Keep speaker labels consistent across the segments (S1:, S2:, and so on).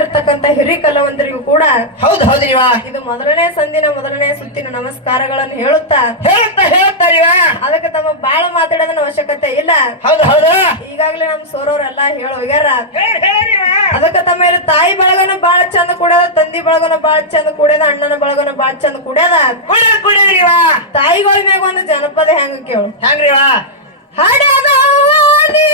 S1: ಇರ್ತಕ್ಕಂತ ಹಿರಿ ಕಲಾವಂತರಿಗೂ ಕೂಡ
S2: ಹೌದು ಹೌದ್ರಿವಾ
S1: ಇದು ಮೊದಲನೇ ಸಂದಿನ ಮೊದಲನೇ ಸುತ್ತಿನ ನಮಸ್ಕಾರಗಳನ್ನು ಹೇಳುತ್ತಾ
S2: ಹೇಳುತ್ತಾ ಹೇಳುತ್ತಾರಿವಾ
S1: ಅದಕ್ಕೆ ತಮ್ಮ ಬಾಳ ಮಾತಾಡೋದನ್ನ ಅವಶ್ಯಕತೆ ಇಲ್ಲ.
S2: ಹೌದು ಹೌದು.
S1: ಈಗಾಗಲೇ ನಮ್ ಸೋರೋರೆಲ್ಲ ಹೇಳ ಹೋಗ್ಯಾರ.
S2: ಹೇಳಿ
S1: ಅದಕ್ಕೆ ತಮ್ಮ ಇಲ್ಲಿ ತಾಯಿ ಬಳಗನ ಬಾಳ ಚಂದ ಕೂಡ್ಯದ ತಂದಿ ಬಳಗನ ಬಾಳ ಚಂದ ಕೂಡ್ಯದ ಅಣ್ಣನ ಬಳಗನ ಬಾಳ ಚಂದ ಕೂಡ್ಯದ. ತಾಯಿಗಳ ಮ್ಯಾಗ ಒಂದು ಜನಪದ ಹೆಂಗ ಕೇಳು.
S2: ಹೆಂಗ್ರಿವಾ
S1: ಹಡದವ್ವಾನಿ,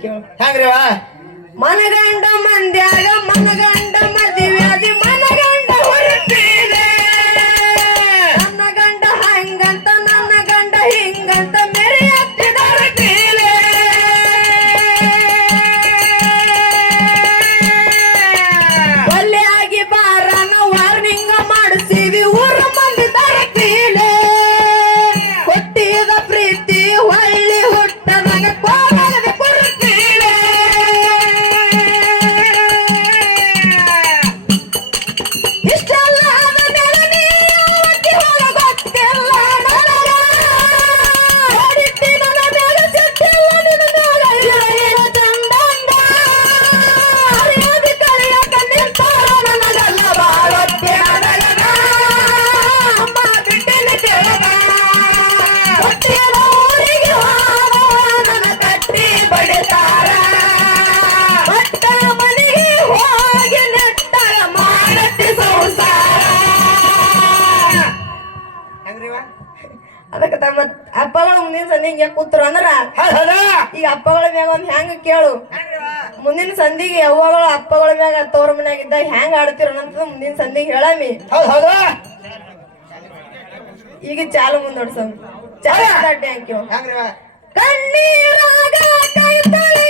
S1: ಮ್ಯಾಗ ಕೇಳು
S2: ಹೆಂಗ್ರಿವಾ
S1: ಮನಗಂಡ ಮಂದ್ಯಾಗ ಮನಗಂಡ ಮದುವ್ಯಾದಿ ಅಪ್ಪಗಳ ಮುಂದಿನ ಸಂದಿಗೆ ಕೂತರು ಅಂದ್ರ ಈಗ ಅಪ್ಪಗಳ ಮ್ಯಾಗ ಒಂದ್ ಹೆಂಗ ಕೇಳು. ಮುಂದಿನ ಸಂದಿಗೆ ಅವ್ವಗಳು ಅಪ್ಪಗಳ ಮ್ಯಾಗ ತೋರ್ ಮನ್ಯಾಗ ಇದ್ದಾಗ ಹೆಂಗ ಆಡ್ತಿರೋ ಅಂತ ಮುಂದಿನ ಸಂದಿಗೆ ಹೇಳಮಿ. ಈಗ ಚಾಲು ಮುಂದೋಡ್ಸಮ್ ಚಾಲು ಕಣ್ಣೀರಾಗ ಕೈ ಕೈ